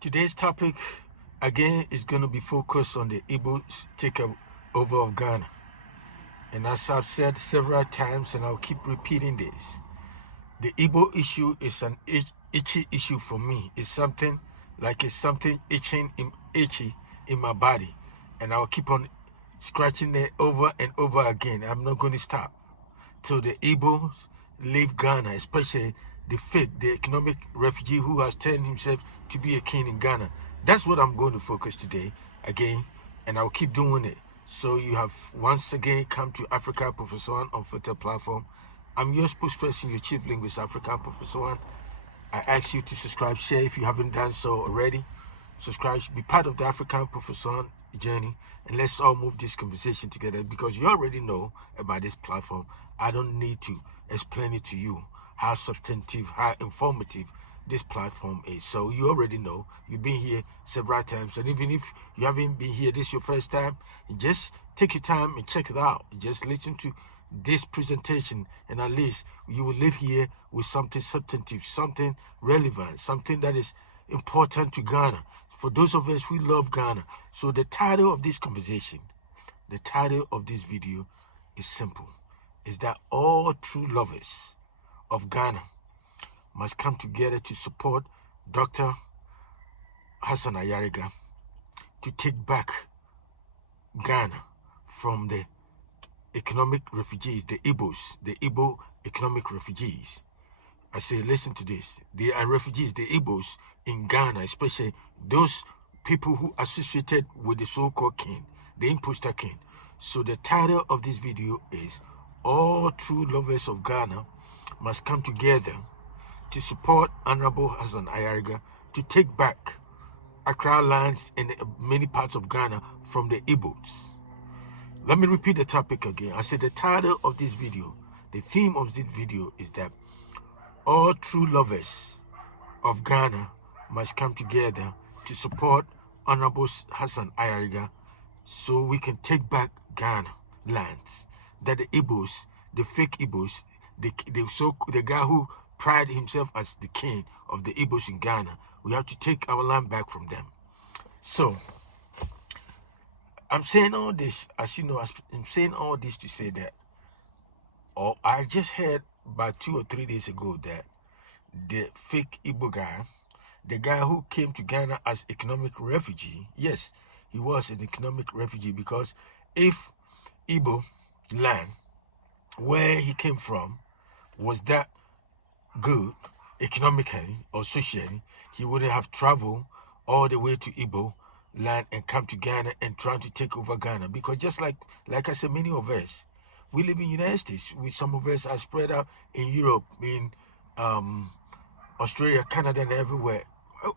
Today's topic again is going to be focused on the Igbos takeover of Ghana. And as I've said several times, and I'll keep repeating this, the Igbo issue is an itchy issue for me. It's something itchy in my body, and I'll keep on scratching it over and over again. I'm not going to stop till the Igbos leave Ghana, especially the economic refugee who has turned himself to be a king in Ghana. That's what I'm going to focus today again, and I'll keep doing it. So you have once again come to African Professor One on Twitter platform. I'm your spokesperson, your chief linguist, African Professor One. I ask you to subscribe, share if you haven't done so already. Subscribe, be part of the African Professor One journey, and let's all move this conversation together, because you already know about this platform. I don't need to explain it to you how substantive, how informative this platform is. So you already know. You've been here several times, and even if you haven't been here, this is your first time, just take your time and check it out. Just listen to this presentation, and at least you will live here with something substantive, something relevant, something that is important to Ghana. For those of us who love Ghana. So the title of this conversation, the title of this video is simple. Is that all true lovers of Ghana must come together to support Dr. Hassan Ayariga to take back Ghana from the economic refugees, the Igbo economic refugees. I say, listen to this. They are refugees, the Igbos in Ghana, especially those people who associated with the so-called king, the imposter king. So the title of this video is All True Lovers of Ghana Must Come Together to Support Honorable Hassan Ayariga to take back Accra lands in many parts of Ghana from the Igbos. Let me repeat the topic again. I said the title of this video, the theme of this video is that all true lovers of Ghana must come together to support Honorable Hassan Ayariga so we can take back Ghana lands that the Igbos, the fake Igbos, the guy who prided himself as the king of the Igbos in Ghana, we have to take our land back from them. So I'm saying all this, as you know, I'm saying all this to say that, I just heard about 2 or 3 days ago that the fake Igbo guy, the guy who came to Ghana as economic refugee, yes, he was an economic refugee, because if Igbo land, where he came from, was that good economically or socially, he wouldn't have traveled all the way to Igbo land and come to Ghana and try to take over Ghana. Because just like I said, many of us, we live in the United States. Some of us are spread out in Europe, in Australia, Canada, and everywhere,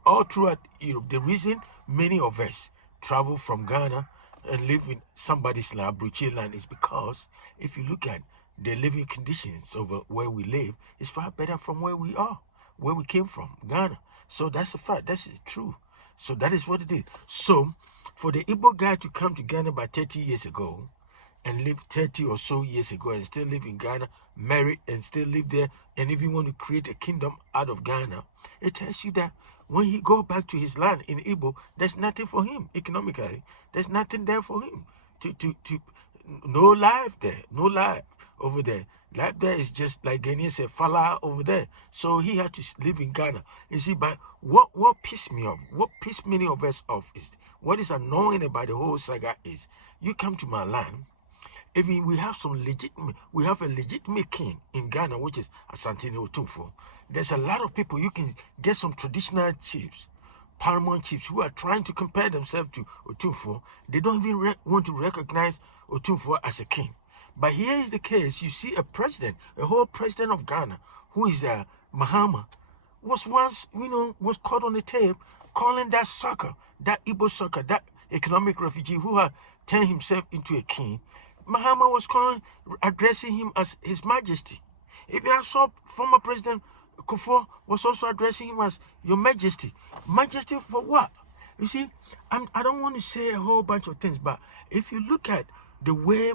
all throughout Europe. The reason many of us travel from Ghana and live in somebody's land, Abruchi land, is because if you look at the living conditions over where we live, it's far better from where we are, where we came from, Ghana. So that's a fact. That's true. So that is what it is. So for the Igbo guy to come to Ghana about 30 years ago and live 30 or so years ago and still live in Ghana, marry and still live there, and even want to create a kingdom out of Ghana, it tells you that when he go back to his land in Igbo, there's nothing for him economically. There's nothing there for him. No life there, no life over there. Life there is just like Ghanaians say, fala over there. So he had to live in Ghana. You see, but what pissed me off, what pissed many of us off is, what is annoying about the whole saga is, you come to my land, even we have a legitimate king in Ghana, which is Asante Otumfo. There's a lot of people, you can get some traditional chiefs, paramount chiefs, who are trying to compare themselves to Otumfo. They don't even want to recognize Otumfo as a king. But here is the case. You see a president, a whole president of Ghana, who is Mahama, was once, was caught on the tape calling that sucker, that Igbo sucker, that economic refugee who had turned himself into a king. Mahama was addressing him as His Majesty. Even I saw former President Kufuor was also addressing him as Your Majesty. Majesty for what? You see, I don't want to say a whole bunch of things, but if you look at the way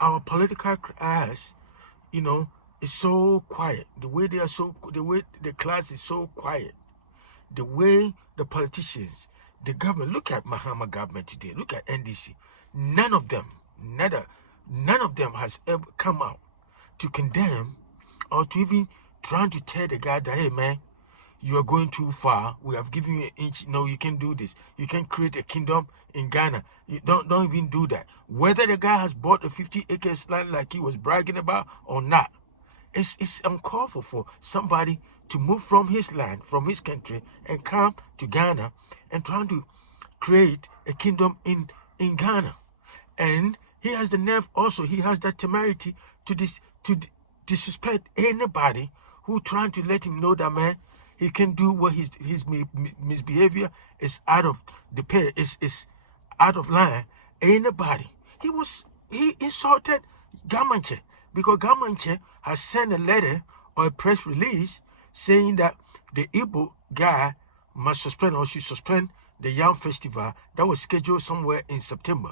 our political class, is so quiet. The way the class is so quiet. the way the politicians, the government, look at Mahama government today, look at NDC. None of them has ever come out to condemn or to even trying to tell the guy that, hey man, you are going too far. We have given you an inch. No, you can't do this. You can't create a kingdom in Ghana. You don't even do that. Whether the guy has bought a 50-acre land like he was bragging about or not, it's uncalled for somebody to move from his land, from his country, and come to Ghana and trying to create a kingdom in Ghana. And he has the nerve also, he has that temerity to disrespect anybody who trying to let him know that, man, he can do what his misbehavior is out of the pay, is out of line. Anybody. He insulted Gamanche because Gamanche has sent a letter or a press release saying that the Igbo guy must suspend or should suspend the Yam Festival that was scheduled somewhere in September.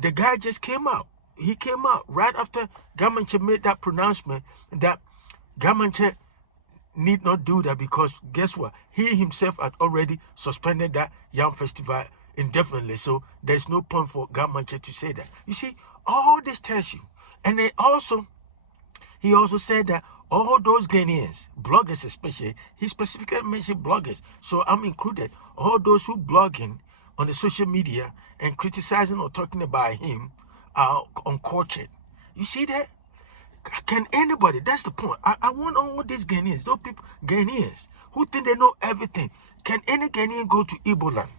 The guy just came out. He came out right after Gamanche made that pronouncement that Gamanche need not do that because guess what? He himself had already suspended that Yam Festival indefinitely. So there's no point for Gamanche to say that. You see, all this tells you. And then he also said that all those Ghanaians, bloggers especially, he specifically mentioned bloggers. So I'm included. All those who blogging on the social media and criticizing or talking about him are uncultured. You see that? Can anybody, that's the point. I want all these Ghanaians, those people, Ghanaians, who think they know everything. Can any Ghanaian go to Igbo land,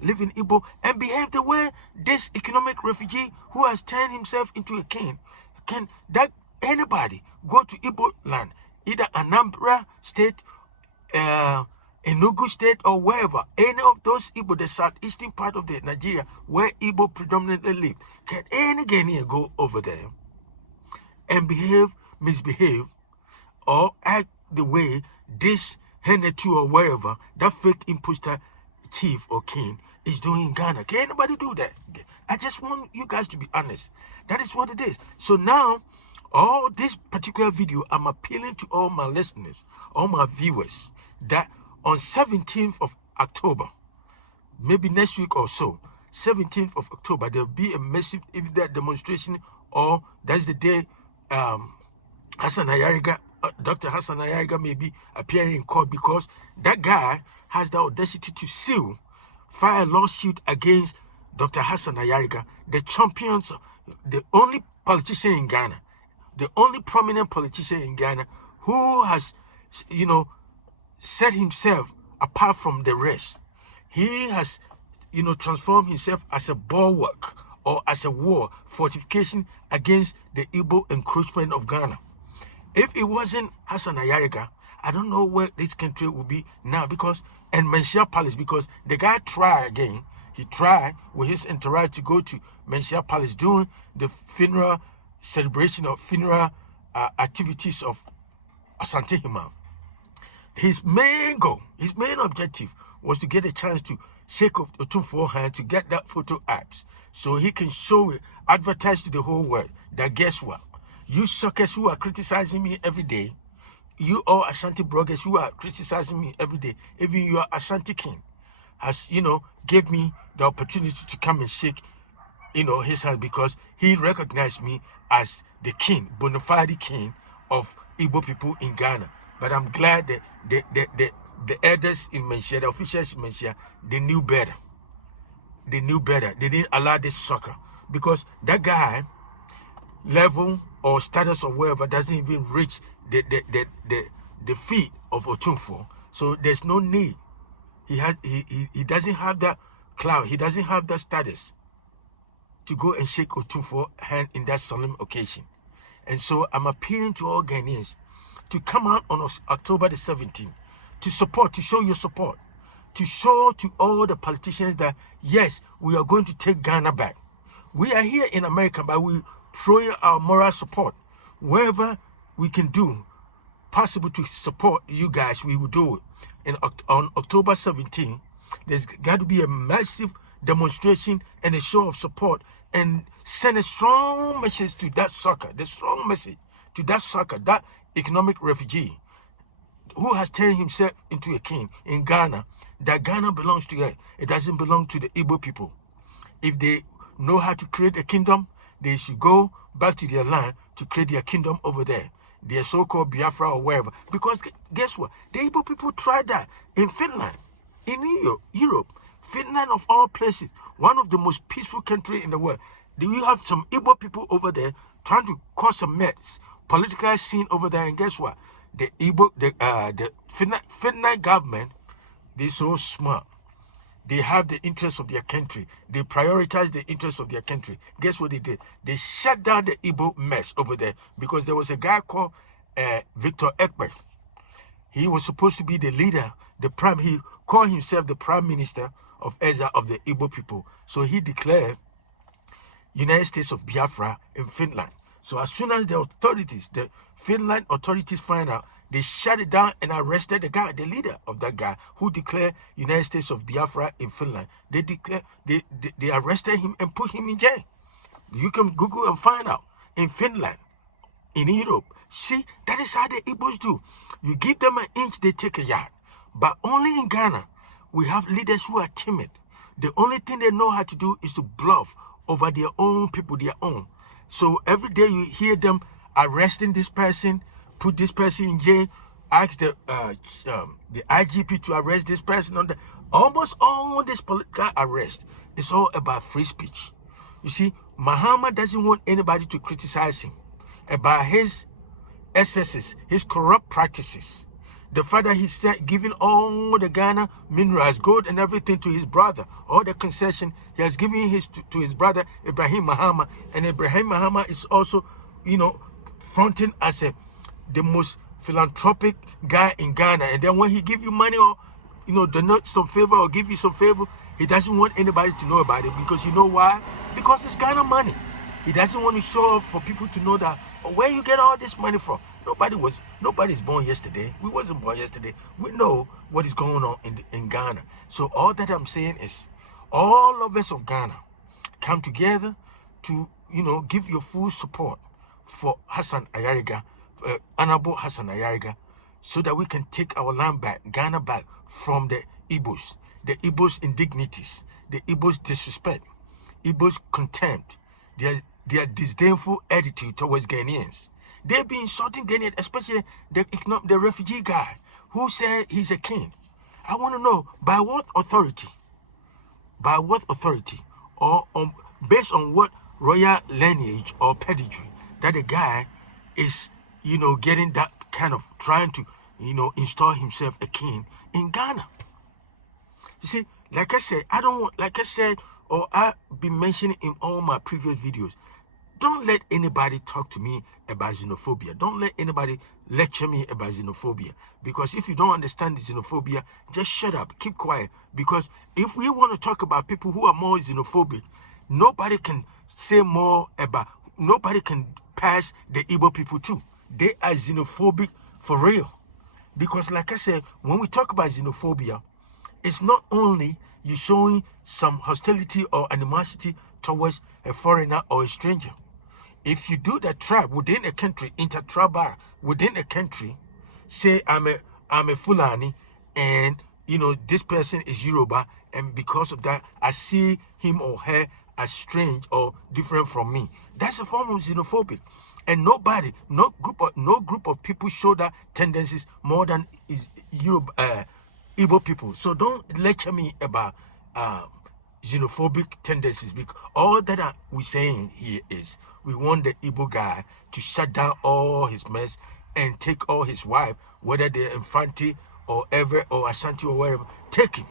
live in Igbo, and behave the way this economic refugee who has turned himself into a king? Can that anybody go to Igbo land, either Anambra State, Enugu State, or wherever, any of those Igbo, the southeastern part of the Nigeria, where Igbo predominantly live? Can any Ghanaian go over there and misbehave, or act the way this Henetu or wherever, that fake imposter chief or king is doing in Ghana? Can anybody do that? I just want you guys to be honest. That is what it is. So now, all this particular video, I'm appealing to all my listeners, all my viewers, that on 17th of October, maybe next week or so, 17th of October, there'll be a massive demonstration, or that's the day Hassan Ayariga, Dr. Hassan Ayariga may be appearing in court because that guy has the audacity to file a lawsuit against Dr. Hassan Ayariga, the champions, the only politician in Ghana, the only prominent politician in Ghana who has, set himself apart from the rest. He has, transformed himself as a bulwark or as a war fortification against the Igbo encroachment of Ghana. If it wasn't Hassan Ayariga, I don't know where this country would be now, and Menchia Palace, because the guy tried again. He tried with his entourage to go to Menchia Palace during the funeral celebration of funeral activities of Asante Hima. His main goal, his main objective was to get a chance to shake Otumfuo's hand to get that photo apps so he can show it, advertise to the whole world that guess what? You suckers who are criticizing me every day, you all Ashanti bloggers who are criticizing me every day, even your Ashanti king has, gave me the opportunity to come and shake, his hand because he recognized me as the king, bona fide king of Igbo people in Ghana. But I'm glad that the elders in Menchia, the officials in Menchia, they knew better. They knew better. They didn't allow this sucker because that guy level or status or wherever doesn't even reach the feet of Otumfuo. So there's no need. He doesn't have that clout. He doesn't have that status to go and shake Otumfuo's hand in that solemn occasion. And so I'm appealing to all Ghanaians to come out on October the 17th to support, to show your support, to show to all the politicians that yes, we are going to take Ghana back. We are here in America, but we throwing our moral support wherever we can do possible to support you guys. We will do it. And on October 17th, there's got to be a massive demonstration and a show of support, and send a strong message to that sucker, the strong message to that sucker, that economic refugee who has turned himself into a king in Ghana, that Ghana belongs to her. It doesn't belong to the Igbo people. If they know how to create a kingdom, they should go back to their land to create their kingdom over there, their so-called Biafra or wherever. Because guess what? The Igbo people tried that in Finland, in Europe. Finland, of all places, one of the most peaceful countries in the world. You have some Igbo people over there trying to cause a mess, political scene over there, and guess what? The Finland government, they're so smart. They have the interests of their country. They prioritize the interests of their country. Guess what they did? They shut down the Igbo mess over there because there was a guy called Victor Ekberg. He was supposed to be the leader, he called himself the prime minister of Ezra of the Igbo people. So he declared United States of Biafra in Finland. So as soon as the Finland authorities find out, they shut it down and arrested the guy, the leader of that guy who declared United States of Biafra in Finland. They arrested him and put him in jail. You can Google and find out. In Finland, in Europe. See, that is how the Igbos do. You give them an inch, they take a yard. But only in Ghana, we have leaders who are timid. The only thing they know how to do is to bluff over their own people, their own. So every day you hear them arresting this person, put this person in jail, ask the IGP to arrest this person. Almost all this political arrest is all about free speech. You see, Muhammad doesn't want anybody to criticize him about his excesses, his corrupt practices. The fact that he's giving all the Ghana minerals, gold and everything to his brother, all the concession, he has given to his brother Ibrahim Muhammad. And Ibrahim Muhammad is also, fronting as the most philanthropic guy in Ghana. And then when he give you money or, donate some favor or give you some favor, he doesn't want anybody to know about it. Because you know why? Because it's Ghana money. He doesn't want to show off for people to know that, where you get all this money from. Nobody's born yesterday. We wasn't born yesterday. We know what is going on in Ghana. So all that I'm saying is, all of us of Ghana come together to, give your full support for Hassan Ayariga, Honorable Hassan Ayariga, so that we can take our land back, Ghana back from the Igbos indignities, the Igbos disrespect, Igbos contempt, their disdainful attitude towards Ghanaians. They've been insulting Ghanaians, especially the refugee guy who said he's a king. I want to know by what authority? By what authority? Or based on what royal lineage or pedigree that the guy is, getting that kind of trying to, install himself a king in Ghana. You see, like I said, or I've been mentioning in all my previous videos, don't let anybody talk to me about xenophobia. Don't let anybody lecture me about xenophobia. Because if you don't understand the xenophobia, just shut up, keep quiet. Because if we want to talk about people who are more xenophobic, nobody can say more about, nobody can pass the Igbo people too. They are xenophobic for real. Because like I said, when we talk about xenophobia, it's not only you showing some hostility or animosity towards a foreigner or a stranger. If you do that tribe within a country, intertribal within a country, say I'm a Fulani and this person is Yoruba, and because of that I see him or her as strange or different from me. That's a form of xenophobic. And no group of people show that tendencies more than Igbo people. So don't lecture me about xenophobic tendencies, because all that we're saying here is we want the Igbo guy to shut down all his mess and take all his wife, whether they're Infante or Ashanti or wherever, take him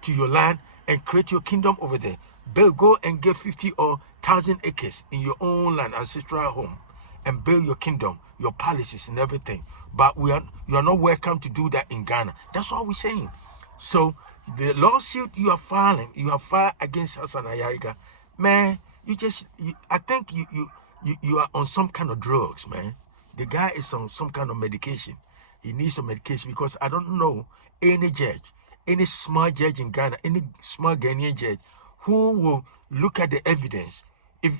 to your land and create your kingdom over there. Go and get 50 or 1,000 acres in your own land, ancestral home, and build your kingdom, your palaces and everything. But you are not welcome to do that in Ghana. That's all we're saying. So the lawsuit you have filed against Hassan Ayariga, man, I think you are on some kind of drugs, man. The guy is on some kind of medication. He needs some medication, because I don't know any judge, any smart judge in Ghana, any smart Ghanaian judge who will look at the evidence, if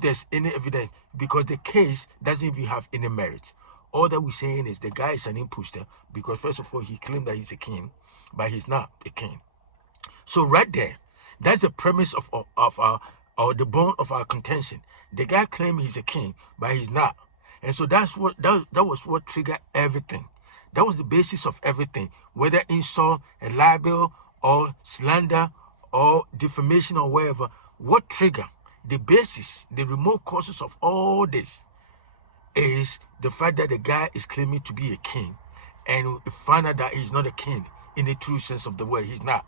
there's any evidence, because the case doesn't even have any merit, all that we're saying is the guy is an imposter, because first of all, he claimed that he's a king, but he's not a king. So right there, that's the premise of our, or the bone of our contention. The guy claimed he's a king, but he's not. And so that was what triggered everything. That was the basis of everything, whether insult, a libel, or slander, or defamation, or whatever. What triggered the basis, the remote causes of all this, is the fact that the guy is claiming to be a king, and we find out that he's not a king in the true sense of the word. He's not.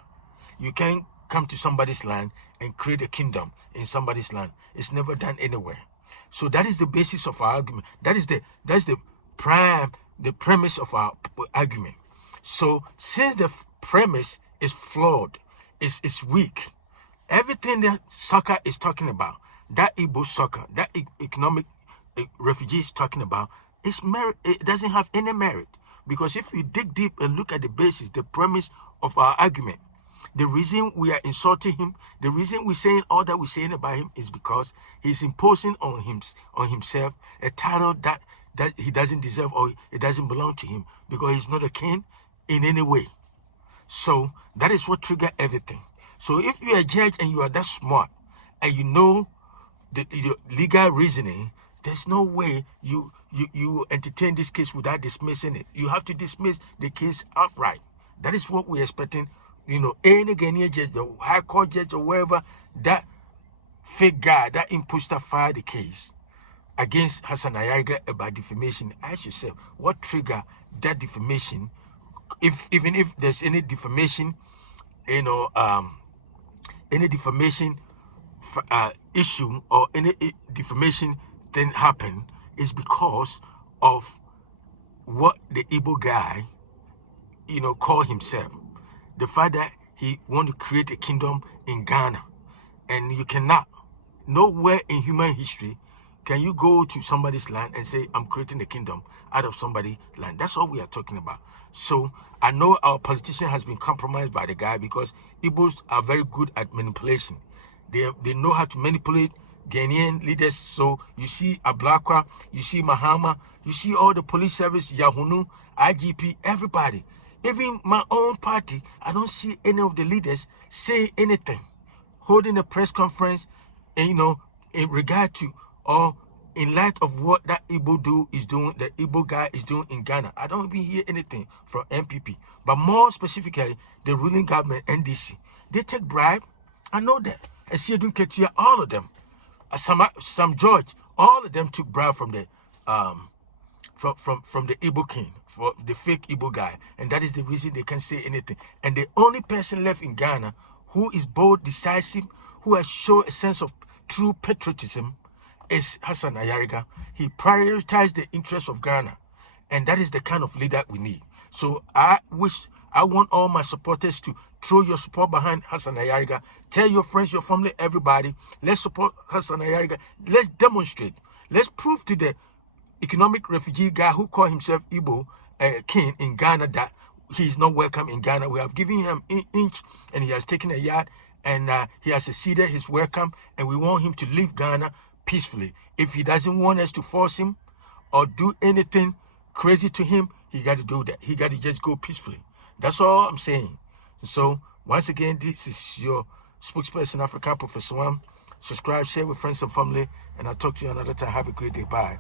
You can't come to somebody's land and create a kingdom in somebody's land. It's never done anywhere. So that is the basis of our argument. That's the premise of our argument. So since the premise is flawed, it's weak, everything that soccer is talking about, that Igbo soccer, that economic refugee is talking about, is merit. It doesn't have any merit, because if we dig deep and look at the basis, the premise of our argument, the reason we are insulting him, the reason we're saying all that we're saying about him, is because he's imposing on himself a title that he doesn't deserve, or it doesn't belong to him, because he's not a king in any way. So that is what triggered everything. So if you are a judge and you are that smart and you know the legal reasoning, there's no way you entertain this case without dismissing it. You have to dismiss the case outright. That is what we're expecting. Any Ghanaian judge, the high court judge, or wherever, that fake guy, that imposter, filed the case against Hassan Ayariga about defamation. Ask yourself, what triggered that defamation? Even if there's any defamation, any defamation issue, or any defamation thing happen, is because of what the Igbo guy, called himself. The fact that he want to create a kingdom in Ghana, and you cannot, nowhere in human history can you go to somebody's land and say, I'm creating a kingdom out of somebody's land. That's all we are talking about. So I know our politician has been compromised by the guy, because Igbos are very good at manipulation. They know how to manipulate Ghanaian leaders. So you see Ablakwa, you see Mahama, you see all the police service, Yahunu, IGP, everybody. Even my own party, I don't see any of the leaders say anything, holding a press conference, and, in regard to, or in light of what that Igbo is doing, the Igbo guy is doing in Ghana. I don't even hear anything from MPP. But more specifically, the ruling government, NDC, they take bribe. I know that. I see Ketia, all of them. Some George, all of them took bribe from the from the Igbo king, for the fake Igbo guy. And that is the reason they can't say anything. And the only person left in Ghana who is bold, decisive, who has shown a sense of true patriotism, is Hassan Ayariga. He prioritized the interests of Ghana. And that is the kind of leader we need. So I want all my supporters to throw your support behind Hassan Ayariga. Tell your friends, your family, everybody. Let's support Hassan Ayariga. Let's demonstrate. Let's prove to the economic refugee guy who called himself Igbo king in Ghana that he is not welcome in Ghana. We have given him an inch, and he has taken a yard, and he has acceded his welcome, and we want him to leave Ghana peacefully. If he doesn't want us to force him or do anything crazy to him, he got to do that. He got to just go peacefully. That's all I'm saying. So once again, this is your spokesperson, African Professor One. Subscribe, share with friends and family, and I'll talk to you another time. Have a great day. Bye.